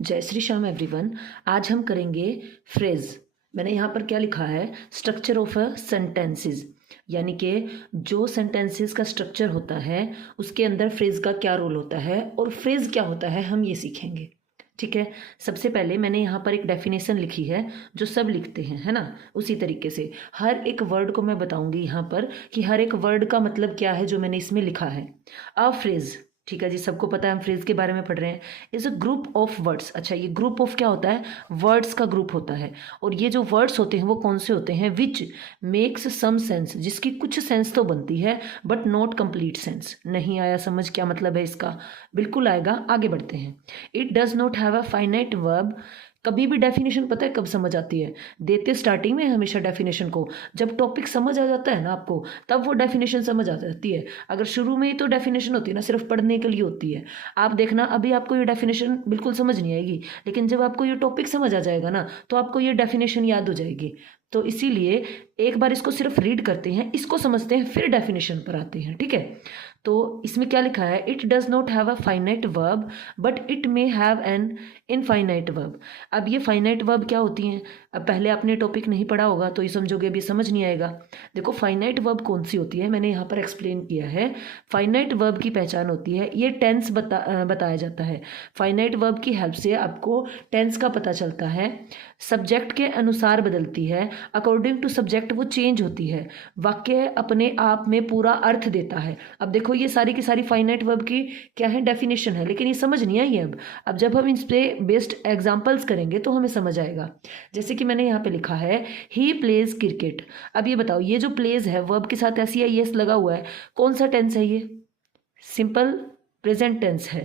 जय श्री श्याम एवरीवन। आज हम करेंगे फ्रेज। मैंने यहाँ पर क्या लिखा है, स्ट्रक्चर ऑफ अ सेंटेंसेस, यानी कि जो सेंटेंसेस का स्ट्रक्चर होता है उसके अंदर फ्रेज का क्या रोल होता है और फ्रेज क्या होता है हम ये सीखेंगे। ठीक है, सबसे पहले मैंने यहाँ पर एक डेफिनेशन लिखी है जो सब लिखते हैं, है ना। उसी तरीके से हर एक वर्ड को मैं बताऊंगी यहाँ पर कि हर एक वर्ड का मतलब क्या है जो मैंने इसमें लिखा है। अ फ्रेज, ठीक है जी, सबको पता है हम फ्रेज के बारे में पढ़ रहे हैं। Is a group of words. अच्छा, ये ग्रुप ऑफ क्या होता है, वर्ड्स का ग्रुप होता है। और ये जो वर्ड्स होते हैं वो कौन से होते हैं, विच मेक्स सम सेंस, जिसकी कुछ सेंस तो बनती है बट नॉट कंप्लीट सेंस। नहीं आया समझ क्या मतलब है इसका, बिल्कुल आएगा, आगे बढ़ते हैं। It does not have a finite verb. कभी भी डेफिनेशन पता है कब समझ आती है, देते स्टार्टिंग में हमेशा डेफिनेशन को। जब टॉपिक समझ आ जाता है ना आपको, तब वो डेफिनेशन समझ आ जाती है। अगर शुरू में ही तो डेफिनेशन होती है ना, सिर्फ पढ़ने के लिए होती है। आप देखना अभी आपको ये डेफिनेशन बिल्कुल समझ नहीं आएगी, लेकिन जब आपको ये टॉपिक समझ आ जाएगा ना तो आपको ये डेफिनेशन याद हो जाएगी। तो इसीलिए एक बार इसको सिर्फ रीड करते हैं, इसको समझते हैं, फिर डेफिनेशन पर आते हैं। ठीक है, तो इसमें क्या लिखा है, it does not have a finite verb but it may have an infinite verb. अब ये फाइनाइट वर्ब क्या होती हैं, अब पहले आपने टॉपिक नहीं पढ़ा होगा तो ये समझोगे, अभी समझ नहीं आएगा। देखो फाइनाइट वर्ब कौन सी होती है, मैंने यहाँ पर एक्सप्लेन किया है। फाइनाइट वर्ब की पहचान होती है, ये टेंस बताया जाता है। फाइनाइट वर्ब की हेल्प से आपको टेंस का पता चलता है। सब्जेक्ट के अनुसार बदलती है, अकॉर्डिंग टू सब्जेक्ट वो चेंज होती है। वाक्य अपने आप में पूरा अर्थ देता है। अब देखो ये सारी की सारी फाइनाइट वर्ब की क्या है, डेफिनेशन है, लेकिन ये समझ नहीं आई है। अब जब हम इस पे बेस्ड एग्जांपल्स करेंगे तो हमें समझ आएगा। जैसे कि मैंने यहाँ पे लिखा है, ही प्लेज क्रिकेट। अब ये बताओ, ये जो प्लेज है वर्ब के साथ ऐसी है, यस लगा हुआ है, कौन सा टेंस है ये, सिंपल प्रेजेंट टेंस है।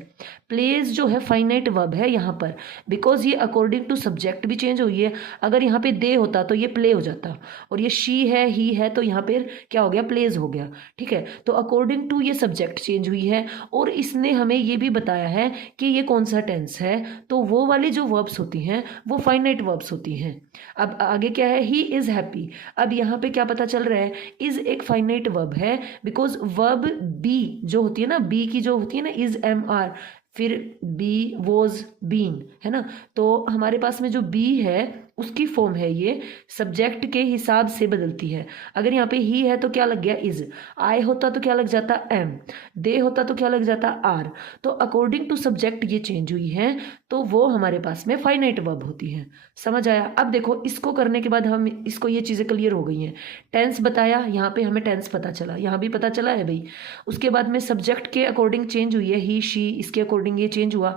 प्लेज जो है फाइनाइट वर्ब है यहाँ पर, बिकॉज ये अकॉर्डिंग टू सब्जेक्ट भी चेंज हुई है। अगर यहाँ पे दे होता तो ये प्ले हो जाता, और ये शी है, ही है, तो यहाँ पे क्या हो गया, प्लेज हो गया। ठीक है, तो अकॉर्डिंग टू ये सब्जेक्ट चेंज हुई है, और इसने हमें ये भी बताया है कि ये कौन सा टेंस है। तो वो वाली जो वर्ब्स होती हैं वो फाइनाइट वर्ब्स होती हैं। अब आगे क्या है, ही इज हैप्पी। अब यहाँ पे क्या पता चल रहा है, इज एक फाइनाइट वर्ब है, बिकॉज वर्ब बी जो होती है ना, बी की जो होती है ना, इज एम आर, फिर बी वॉज बीन, है ना। तो हमारे पास में जो बी है उसकी फॉर्म है ये, सब्जेक्ट के हिसाब से बदलती है। अगर यहाँ पे ही है तो क्या लग गया, इज। आई होता तो क्या लग जाता, एम। दे होता तो क्या लग जाता, आर। तो अकॉर्डिंग टू सब्जेक्ट ये चेंज हुई है, तो वो हमारे पास में फाइनाइट वर्ब होती है। समझ आया। अब देखो इसको करने के बाद हम इसको, ये चीज़ें क्लियर हो गई हैं। टेंस बताया, यहाँ पे हमें टेंस पता चला, यहाँ भी पता चला है भाई। उसके बाद में सब्जेक्ट के अकॉर्डिंग चेंज हुई है, ही शी, इसके अकॉर्डिंग ये चेंज हुआ।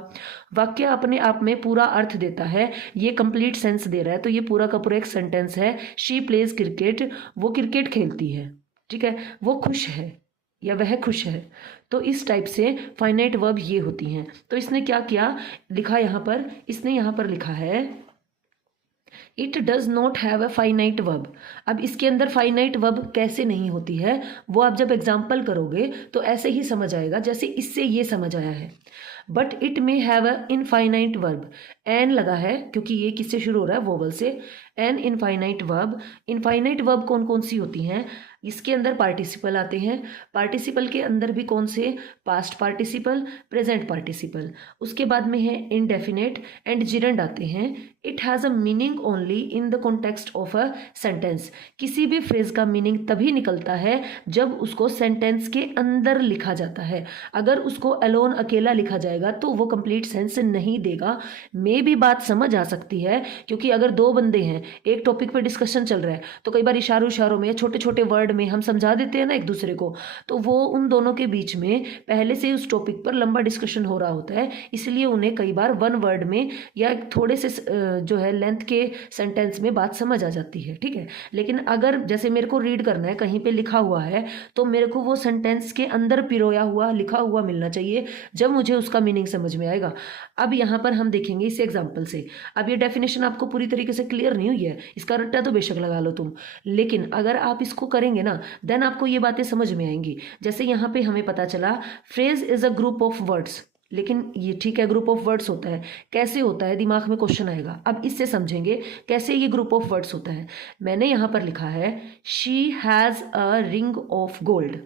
वाक्य अपने आप में पूरा अर्थ देता है, ये कंप्लीट सेंस दे रहा है, तो ये पूरा का पूरा एक सेंटेंस है। शी प्लेज क्रिकेट, वो क्रिकेट खेलती है। ठीक है, वो खुश है या वह खुश है। तो इस टाइप से फाइनाइट वर्ब ये होती हैं। तो इसने क्या किया, लिखा यहाँ पर, इसने यहाँ पर लिखा है it does not have a finite verb. अब इसके अंदर फाइनाइट वर्ब कैसे नहीं होती है, वो आप जब एग्जाम्पल करोगे तो ऐसे ही समझ आएगा, जैसे इससे ये समझ आया है। But it may have a infinite verb. An लगा है क्योंकि ये किससे शुरू हो रहा है, वोवल से। An infinite verb. Infinite verb कौन कौन सी होती हैं, इसके अंदर पार्टिसिपल आते हैं। पार्टिसिपल के अंदर भी कौन से, पास्ट पार्टिसिपल, प्रेजेंट पार्टिसिपल। उसके बाद में है इनडेफिनेट एंड जिरंड आते हैं। It has a meaning only in the context of a sentence. किसी भी फ्रेज का मीनिंग तभी निकलता है जब उसको सेंटेंस के अंदर लिखा जाता है। अगर उसको अलोन अकेला लिखा जाएगा तो वो कंप्लीट सेंस नहीं देगा। मे भी बात समझ आ सकती है, क्योंकि अगर दो बंदे हैं, एक टॉपिक पे डिस्कशन चल रहा है, तो कई बार इशारों इशारों में, छोटे छोटे वर्ड में हम समझा देते हैं ना एक दूसरे को, तो वो उन दोनों के बीच में पहले से उस टॉपिक पर लंबा डिस्कशन हो रहा होता है, इसलिए उन्हें कई बार वन वर्ड में या थोड़े से जो है लेंथ के सेंटेंस में बात समझ आ जाती है। ठीक है, लेकिन अगर जैसे मेरे को रीड करना है, कहीं पे लिखा हुआ है, तो मेरे को वो सेंटेंस के अंदर पिरोया हुआ लिखा हुआ मिलना चाहिए, जब मुझे उसका मीनिंग समझ में आएगा। अब यहाँ पर हम देखेंगे इस एग्जाम्पल से। अब ये डेफिनेशन आपको पूरी तरीके से क्लियर नहीं हुई है, इसका रट्टा तो बेशक लगा लो तुम, लेकिन अगर आप इसको करेंगे ना, देन आपको ये बातें समझ में आएंगी। जैसे यहाँ पे हमें पता चला, phrase is a group of words. लेकिन ये ठीक है, ग्रुप ऑफ वर्ड्स होता है। कैसे होता है, दिमाग में क्वेश्चन आएगा। अब इससे समझेंगे कैसे ये ग्रुप ऑफ वर्ड्स होता है। मैंने यहाँ पर लिखा है she has a ring of gold,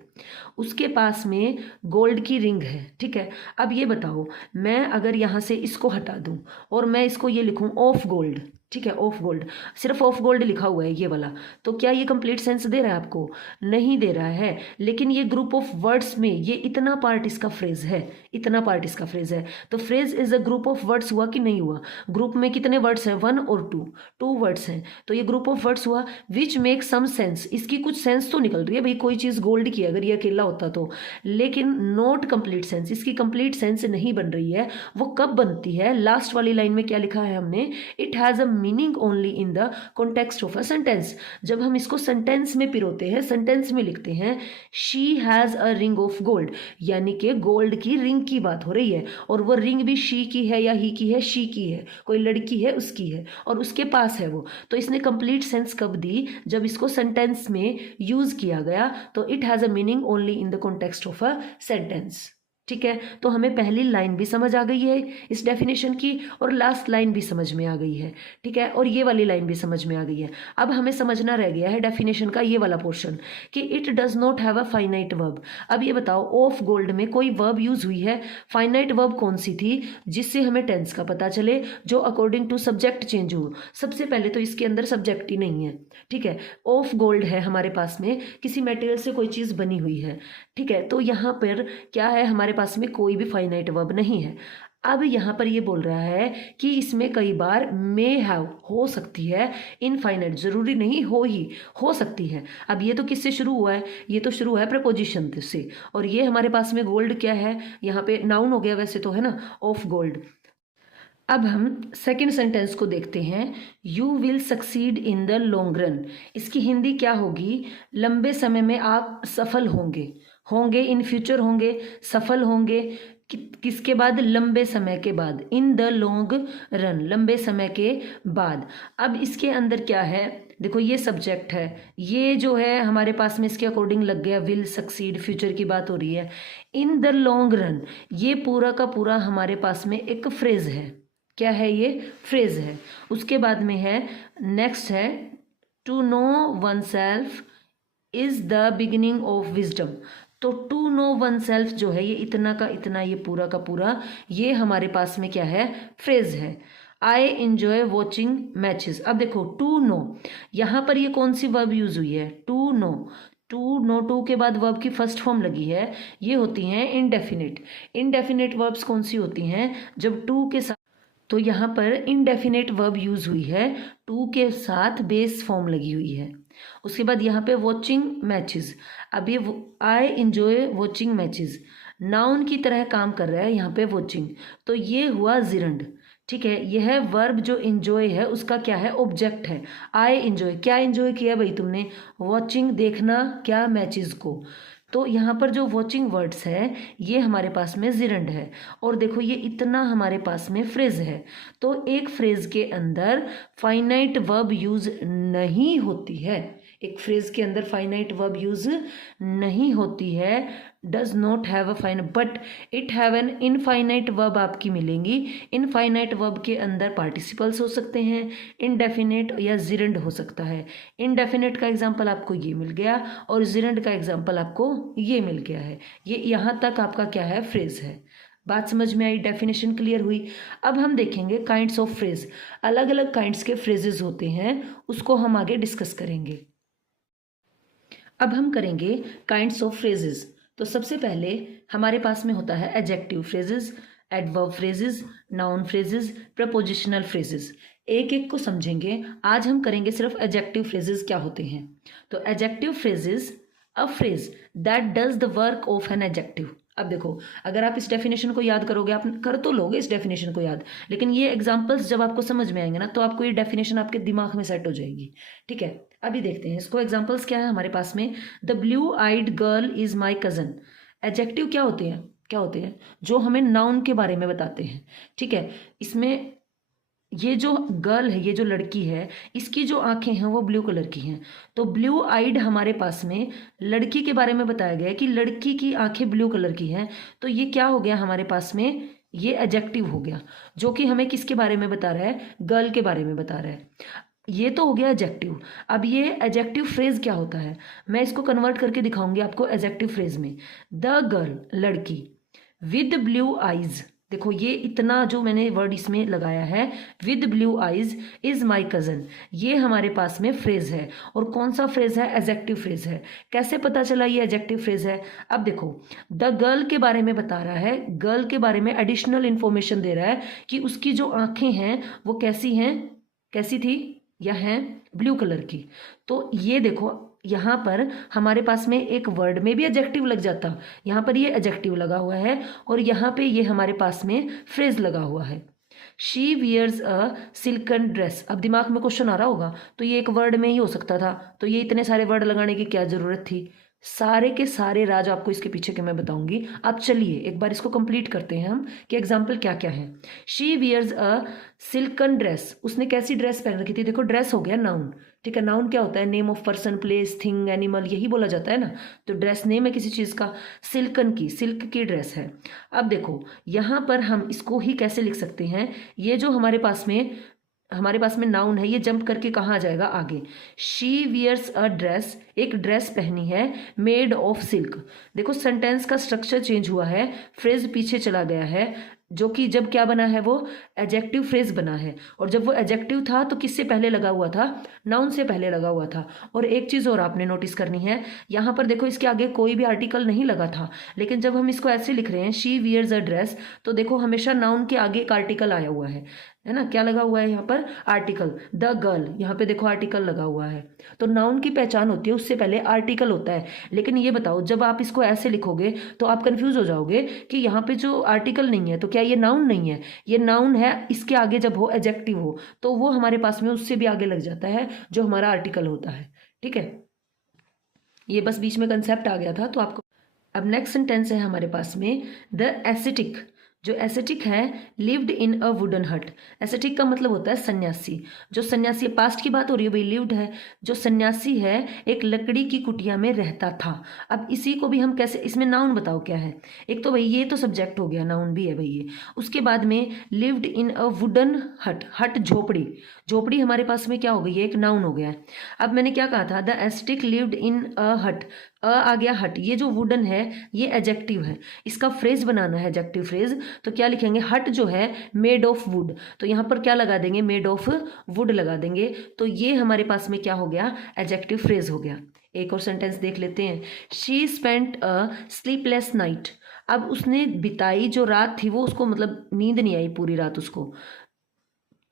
उसके पास में गोल्ड की रिंग है। ठीक है, अब ये बताओ, मैं अगर यहाँ से इसको हटा दूँ और मैं इसको ये लिखूँ ऑफ गोल्ड, ठीक है, ऑफ गोल्ड, सिर्फ ऑफ गोल्ड लिखा हुआ है ये वाला, तो क्या ये कंप्लीट सेंस दे रहा है आपको? नहीं दे रहा है। लेकिन ये ग्रुप ऑफ वर्ड्स में ये इतना पार्ट इसका फ्रेज है, इतना पार्ट इसका फ्रेज है। तो phrase is a group of words हुआ कि नहीं हुआ? ग्रुप में कितने वर्ड्स हैं? 1 और 2, 2 वर्ड्स हैं, तो ये ग्रुप ऑफ वर्ड्स हुआ विच मेक सम सेंस। इसकी कुछ सेंस तो निकल रही है भाई, कोई चीज़ गोल्ड की अगर ये अकेला होता तो, लेकिन नॉट कंप्लीट सेंस, इसकी कंप्लीट सेंस नहीं बन रही है। वो कब बनती है? लास्ट वाली लाइन में क्या लिखा है हमने? It has a meaning only in the context of a sentence. जब हम इसको सेंटेंस में पिरोते हैं, सेंटेंस में लिखते हैं she has a ring of gold, यानी कि गोल्ड की रिंग की बात हो रही है, और वो रिंग भी शी की है या ही की है? शी की है, कोई लड़की है उसकी है, और उसके पास है वो। तो इसने कंप्लीट सेंस कब दी? जब इसको सेंटेंस में यूज किया गया। तो it has a meaning only in the context of a sentence. ठीक है, तो हमें पहली लाइन भी समझ आ गई है इस डेफिनेशन की, और लास्ट लाइन भी समझ में आ गई है। ठीक है, और ये वाली लाइन भी समझ में आ गई है। अब हमें समझना रह गया है डेफिनेशन का ये वाला पोर्शन कि it does not have a finite verb. अब ये बताओ, ऑफ गोल्ड में कोई वर्ब यूज हुई है? फाइनाइट वर्ब कौन सी थी जिससे हमें टेंस का पता चले? जो अकॉर्डिंग टू सब्जेक्ट चेंज हो। सबसे पहले तो इसके अंदर सब्जेक्ट ही नहीं है। ठीक है, ऑफ गोल्ड है हमारे पास में, किसी मटेरियल से कोई चीज़ बनी हुई है। ठीक है, तो यहाँ पर क्या है, हमारे पास में कोई भी फाइनाइट वर्ब नहीं है। अब यहाँ पर ये बोल रहा है कि इसमें कई बार मे हैव हो सकती है, इनफाइनाइट जरूरी नहीं हो सकती है। अब ये तो किससे शुरू हुआ है? ये तो शुरू है प्रपोजिशन से, और ये हमारे पास में गोल्ड क्या है? यहाँ पे नाउन हो गया वैसे तो, है ना, ऑफ गोल्ड। अब हम सेकेंड सेंटेंस को देखते हैं, you will succeed in the long run. इसकी हिंदी क्या होगी? लंबे समय में आप सफल होंगे। होंगे इन फ्यूचर होंगे, सफल होंगे किसके बाद? लंबे समय के बाद, इन द लॉन्ग रन, लंबे समय के बाद। अब इसके अंदर क्या है? देखो ये सब्जेक्ट है, ये जो है हमारे पास में इसके अकॉर्डिंग लग गया विल सक्सीड, फ्यूचर की बात हो रही है। इन द लॉन्ग रन, ये पूरा का पूरा हमारे पास में एक फ्रेज है। क्या है ये? फ्रेज है। उसके बाद में है, नेक्स्ट है, to know oneself is the beginning of wisdom. तो टू नो वन सेल्फ जो है, ये इतना का इतना, ये पूरा का पूरा, ये हमारे पास में क्या है? फ्रेज है। I enjoy watching matches. अब देखो टू नो, यहाँ पर ये कौन सी वर्ब यूज हुई है? To know. To know, to के बाद वर्ब की फर्स्ट फॉर्म लगी है, ये होती हैं इनडेफिनिट। इनडेफिनिट वर्ब्स कौन सी होती हैं? जब टू के साथ, तो यहाँ पर इनडेफिनेट वर्ब यूज हुई है, टू के साथ बेस फॉर्म लगी हुई है। उसके बाद यहाँ पे वॉचिंग मैचेस। अब ये I enjoy watching matches, noun की तरह काम कर रहा है यहाँ पे वॉचिंग, तो ये हुआ जिरंड। ठीक है, यह वर्ब जो एंजॉय है उसका क्या है? ऑब्जेक्ट है। आई एंजॉय, क्या एंजॉय किया भाई तुमने? वॉचिंग, देखना, क्या? मैचेस को। तो यहाँ पर जो वॉचिंग वर्ड्स है ये हमारे पास में जिरंड है, और देखो ये इतना हमारे पास में फ्रेज है। तो एक फ्रेज के अंदर फाइनाइट वर्ब यूज नहीं होती है, एक फ्रेज के अंदर फाइनाइट वर्ब यूज नहीं होती है, does not have a finite, but it have an infinite verb आपकी मिलेंगी। इनफाइनाइट वर्ब के अंदर पार्टिसिपल्स हो सकते हैं, इनडेफिनेट या जिरंड हो सकता है। इनडेफिनेट का एग्जाम्पल आपको ये मिल गया, और जिरंड का एग्जाम्पल आपको ये मिल गया है। ये यहाँ तक आपका क्या है? फ्रेज है। बात समझ में आई? डेफिनेशन क्लियर हुई? अब हम देखेंगे काइंड्स ऑफ फ्रेज। अलग अलग काइंड्स के फ्रेजेस होते हैं, उसको हम आगे डिस्कस करेंगे। अब हम करेंगे काइंड्स ऑफ फ्रेजेस। तो सबसे पहले हमारे पास में होता है adjective phrases, adverb phrases, noun phrases, prepositional phrases. एक एक को समझेंगे। आज हम करेंगे सिर्फ एडजेक्टिव फ्रेजेस क्या होते हैं। तो adjective phrases, a phrase that does the work of an adjective. अब देखो, अगर आप इस डेफिनेशन को याद करोगे, आप कर तो लोगे इस डेफिनेशन को याद, लेकिन ये एग्जांपल्स जब आपको समझ में आएंगे ना, तो आपको ये डेफिनेशन आपके दिमाग में सेट हो जाएगी। ठीक है, अभी देखते हैं इसको। एग्जांपल्स क्या है हमारे पास में? The blue eyed girl is my cousin. Adjective क्या होते हैं? क्या होते हैं? जो हमें नाउन के बारे में बताते हैं। ठीक है, इसमें ये जो गर्ल है, ये जो लड़की है, इसकी जो आंखें हैं वो ब्लू कलर की हैं। तो ब्लू आइड हमारे पास में लड़की के बारे में बताया गया है कि लड़की की आंखें ब्लू कलर की हैं। तो ये क्या हो गया हमारे पास में? ये एडजेक्टिव हो गया जो कि हमें किसके बारे में बता रहा है, गर्ल के बारे में बता रहा है। ये तो हो गया एडजेक्टिव। अब ये एडजेक्टिव फ्रेज क्या होता है, मैं इसको कन्वर्ट करके दिखाऊंगी आपको एडजेक्टिव फ्रेज में। द गर्ल, लड़की, विद ब्लू आईज, देखो ये इतना जो मैंने वर्ड इसमें लगाया है, with blue eyes is my cousin, ये हमारे पास में फ्रेज है। और कौन सा फ्रेज है, एडजेक्टिव फ्रेज है। कैसे पता चला ये एडजेक्टिव फ्रेज है, अब देखो द गर्ल के बारे में बता रहा है, गर्ल के बारे में एडिशनल इंफॉर्मेशन दे रहा है कि उसकी जो आंखें हैं वो कैसी हैं, कैसी थी या हैं ब्लू कलर की। तो ये देखो यहाँ पर हमारे पास में एक वर्ड में भी एडजेक्टिव लग जाता, यहाँ पर ये एडजेक्टिव लगा हुआ है और यहाँ पे ये हमारे पास में फ्रेज लगा हुआ है। She wears a silken dress, अब दिमाग में क्वेश्चन आ रहा होगा तो ये एक वर्ड में ही हो सकता था, तो ये इतने सारे वर्ड लगाने की क्या जरूरत थी। सारे के सारे राज आपको इसके पीछे के मैं बताऊंगी। अब चलिए एक बार इसको कंप्लीट करते हैं हम कि एग्जाम्पल क्या क्या है। She wears a silken dress, उसने कैसी ड्रेस पहन रखी थी। देखो ड्रेस हो गया नाउन, ठीक है। नाउन क्या होता है, name of person, place, thing, animal, यही बोला जाता है ना। तो ड्रेस नेम है किसी चीज़ का, सिल्कन की, सिल्क की ड्रेस है। अब देखो यहाँ पर हम इसको ही कैसे लिख सकते हैं, ये जो हमारे पास में नाउन है ये जंप करके कहाँ आ जाएगा, आगे। शी वियर्स अ ड्रेस, एक ड्रेस पहनी है, मेड ऑफ सिल्क। देखो सेंटेंस का स्ट्रक्चर चेंज हुआ है, फ्रेज पीछे चला गया है, जो कि जब क्या बना है, वो एडजेक्टिव फ्रेज बना है। और जब वो एडजेक्टिव था तो किससे पहले लगा हुआ था, नाउन से पहले लगा हुआ था। और एक चीज़ और आपने नोटिस करनी है, यहाँ पर देखो इसके आगे कोई भी आर्टिकल नहीं लगा था, लेकिन जब हम इसको ऐसे लिख रहे हैं शी वियर्स अ ड्रेस, तो देखो हमेशा नाउन के आगे एक आर्टिकल आया हुआ है ना। क्या लगा हुआ है यहाँ पर, आर्टिकल। द गर्ल, यहाँ पे देखो आर्टिकल लगा हुआ है। तो नाउन की पहचान होती है, उससे पहले आर्टिकल होता है। लेकिन ये बताओ जब आप इसको ऐसे लिखोगे तो आप कंफ्यूज हो जाओगे कि यहाँ पे जो आर्टिकल नहीं है तो क्या ये नाउन नहीं है, ये नाउन है। इसके आगे जब हो एडजेक्टिव हो तो वो हमारे पास में उससे भी आगे लग जाता है जो हमारा आर्टिकल होता है, ठीक है। ये बस बीच में कंसेप्ट आ गया था तो आपको। अब नेक्स्ट सेंटेंस है हमारे पास में, द एसेटिक, जो एसेटिक है, लिव्ड इन अ वुडन हट। एसेटिक का मतलब होता है सन्यासी। जो सन्यासी, पास्ट की बात हो रही है भाई, लिव्ड है, जो सन्यासी है एक लकड़ी की कुटिया में रहता था। अब इसी को भी हम कैसे, इसमें नाउन बताओ क्या है। एक तो भाई ये तो सब्जेक्ट हो गया, नाउन भी है भाई ये। उसके बाद में लिव्ड इन अ वुडन हट, हट झोपड़ी, झोपड़ी हमारे पास में क्या हो गई है, एक नाउन हो गया है। अब मैंने क्या कहा था, द एसेटिक लिव्ड इन अ हट, आ गया हट, ये जो वुडन है ये एडजेक्टिव है, इसका फ्रेज बनाना है एडजेक्टिव फ्रेज। तो क्या लिखेंगे, हट जो है मेड ऑफ वुड, तो यहाँ पर क्या लगा देंगे, मेड ऑफ वुड लगा देंगे। तो ये हमारे पास में क्या हो गया, एडजेक्टिव फ्रेज हो गया। एक और सेंटेंस देख लेते हैं, she spent a sleepless night. अब उसने बिताई जो रात थी वो उसको मतलब नींद नहीं आई पूरी रात उसको।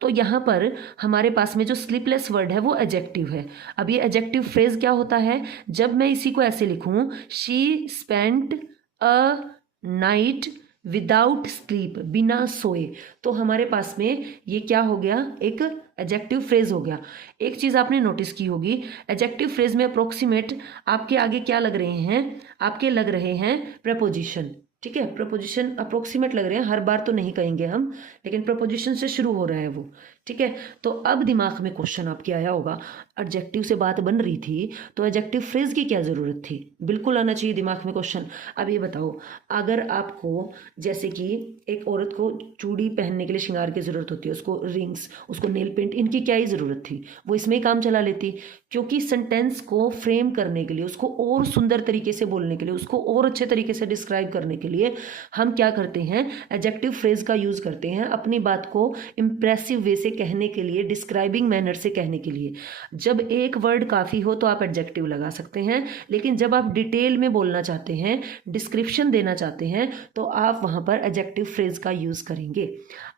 तो यहाँ पर हमारे पास में जो स्लीपलेस वर्ड है वो एडजेक्टिव है। अब ये एडजेक्टिव फ्रेज क्या होता है, जब मैं इसी को ऐसे लिखूं, she spent a night without sleep, बिना सोए, तो हमारे पास में ये क्या हो गया, एक एडजेक्टिव फ्रेज हो गया। एक चीज़ आपने नोटिस की होगी, एडजेक्टिव फ्रेज में अप्रोक्सीमेट आपके आगे क्या लग रहे हैं, आपके लग रहे हैं प्रपोजिशन, ठीक है। प्रपोजिशन अप्रोक्सीमेट लग रहे हैं, हर बार तो नहीं कहेंगे हम, लेकिन प्रपोजिशन से शुरू हो रहा है वो, ठीक है। तो अब दिमाग में क्वेश्चन आपके आया होगा, एडजेक्टिव से बात बन रही थी तो एडजेक्टिव फ्रेज की क्या ज़रूरत थी, बिल्कुल आना चाहिए दिमाग में क्वेश्चन। अब ये बताओ, अगर आपको जैसे कि एक औरत को चूड़ी पहनने के लिए श्रृंगार की ज़रूरत होती है, उसको रिंग्स, उसको नेल पेंट, इनकी क्या ही ज़रूरत थी, वो इसमें ही काम चला लेती। क्योंकि सेंटेंस को फ्रेम करने के लिए, उसको और सुंदर तरीके से बोलने के लिए, उसको और अच्छे तरीके से डिस्क्राइब करने के लिए हम क्या करते हैं, एडजेक्टिव फ्रेज का यूज़ करते हैं, अपनी बात को इंप्रेसिव वे से कहने के लिए, डिस्क्राइबिंग मैनर से कहने के लिए। जब एक वर्ड काफ़ी हो तो आप एडजेक्टिव लगा सकते हैं, लेकिन जब आप डिटेल में बोलना चाहते हैं, डिस्क्रिप्शन देना चाहते हैं, तो आप वहाँ पर एडजेक्टिव फ्रेज का यूज़ करेंगे।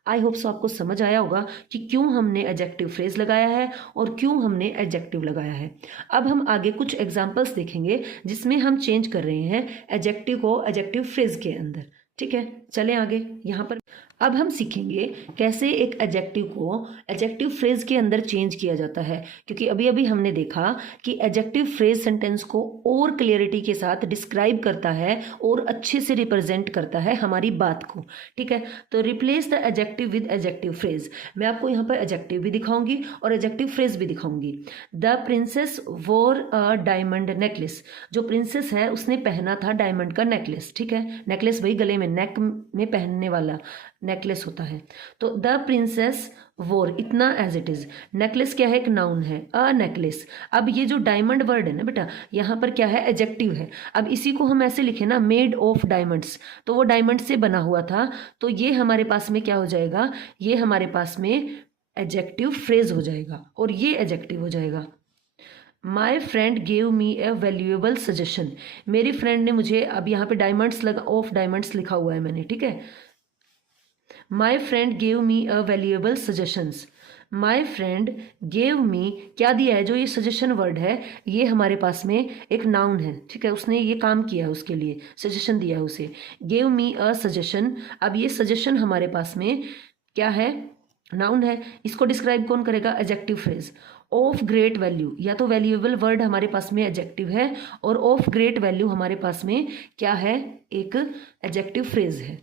आई होप सो आपको समझ आया होगा कि क्यों हमने एडजेक्टिव फ्रेज लगाया है और क्यों हमने एडजेक्टिव लगाया है। अब हम आगे कुछ एग्जांपल्स देखेंगे जिसमें हम चेंज कर रहे हैं एडजेक्टिव को एडजेक्टिव फ्रेज के अंदर, ठीक है। चलें आगे। यहाँ पर अब हम सीखेंगे कैसे एक एडजेक्टिव को एडजेक्टिव फ्रेज के अंदर चेंज किया जाता है, क्योंकि अभी अभी हमने देखा कि एडजेक्टिव फ्रेज सेंटेंस को और क्लियरिटी के साथ डिस्क्राइब करता है और अच्छे से रिप्रेजेंट करता है हमारी बात को। ठीक है, तो replace the adjective with adjective phrase. मैं आपको यहाँ पर एडजेक्टिव भी दिखाऊंगी और एडजेक्टिव फ्रेज भी दिखाऊंगी। द प्रिंसेस वोर अ डायमंड नेकलेस। जो प्रिंसेस है उसने पहना था डायमंड का नेकलेस। ठीक है, नेकलेस वही गले में नेक में पहनने वाला नेकलेस होता है। तो द प्रिंसेस वोर, इतना एज इट इज। नेकलेस क्या है, एक नाउन है, अ नेकलेस। अब ये जो डायमंड वर्ड है ना बेटा, यहाँ पर क्या है, एडजेक्टिव है। अब इसी को हम ऐसे लिखे ना, मेड ऑफ डायमंड्स, तो वो डायमंड से बना हुआ था, तो ये हमारे पास में क्या हो जाएगा, ये हमारे पास में एडजेक्टिव फ्रेज हो जाएगा और ये एडजेक्टिव हो जाएगा। My friend gave me A valuable suggestion. मेरी फ्रेंड ने मुझे, अब यहाँ पे डायमंड्स लगा, ऑफ डायमंड्स लिखा हुआ है मैंने। ठीक है, my friend gave me a valuable suggestions. My friend gave me, क्या दिया है, जो ये सजेशन वर्ड है ये हमारे पास में एक नाउन है। ठीक है, उसने ये काम किया है, उसके लिए सजेशन दिया है उसे। गेव मी अ सजेशन, अब ये सजेशन हमारे पास में क्या है, नाउन है। इसको डिस्क्राइब कौन करेगा, adjective phrase. Of great value, या तो वैल्यूएबल वर्ड हमारे पास में एडजेक्टिव है और ऑफ ग्रेट वैल्यू हमारे पास में क्या है, एक एडजेक्टिव फ्रेज है।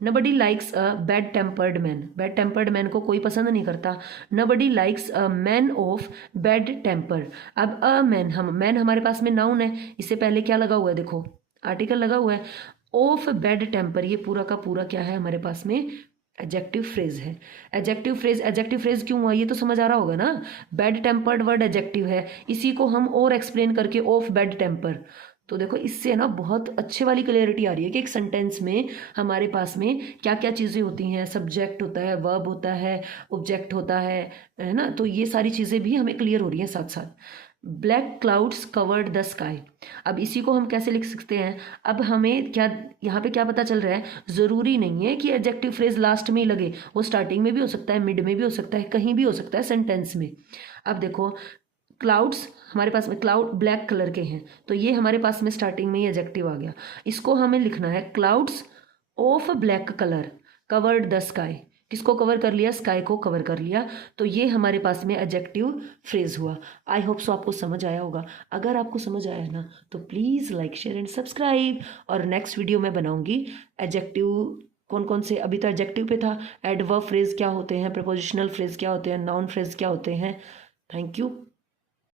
Nobody likes a bad tempered man. Bad tempered man को कोई पसंद नहीं करता। Nobody likes a man of bad temper. अब अ मैन, हम मैन हमारे पास में नाउन है, इससे पहले क्या लगा हुआ है, देखो आर्टिकल लगा हुआ है। ऑफ बैड टेम्पर, ये पूरा का पूरा क्या है हमारे पास में, एडजेक्टिव फ्रेज है। एडजेक्टिव फ्रेज, एडजेक्टिव फ्रेज क्यों हुआ ये तो समझ आ रहा होगा ना। बैड टेम्पर्ड वर्ड एडजेक्टिव है, इसी को हम और एक्सप्लेन करके ऑफ बैड टेम्पर, तो देखो इससे ना बहुत अच्छे वाली क्लियरिटी आ रही है कि एक सेंटेंस में हमारे पास में क्या क्या चीज़ें होती हैं। सब्जेक्ट होता है, वर्ब होता है, ऑब्जेक्ट होता है ना, तो ये सारी चीज़ें भी हमें क्लियर हो रही हैं साथ साथ। Black clouds covered the sky. अब इसी को हम कैसे लिख सकते हैं, अब हमें क्या यहाँ पे क्या पता चल रहा है, ज़रूरी नहीं है कि एडजेक्टिव फ्रेज लास्ट में ही लगे, वो स्टार्टिंग में भी हो सकता है, मिड में भी हो सकता है, कहीं भी हो सकता है सेंटेंस में। अब देखो क्लाउड्स हमारे पास में, क्लाउड ब्लैक कलर के हैं, तो ये हमारे पास में स्टार्टिंग में ही एडजेक्टिव आ गया। इसको हमें लिखना है, clouds of black colour covered the sky. किसको कवर कर लिया, स्काई को कवर कर लिया, तो ये हमारे पास में एडजेक्टिव फ्रेज हुआ। आई होप सो आपको समझ आया होगा। अगर आपको समझ आया है ना तो please like share and subscribe, और नेक्स्ट वीडियो में बनाऊंगी एडजेक्टिव कौन कौन से, अभी तो एडजेक्टिव पे था, एडवर्ब फ्रेज क्या होते हैं, प्रपोजिशनल फ्रेज क्या होते हैं, नाउन फ्रेज क्या होते हैं। Thank you.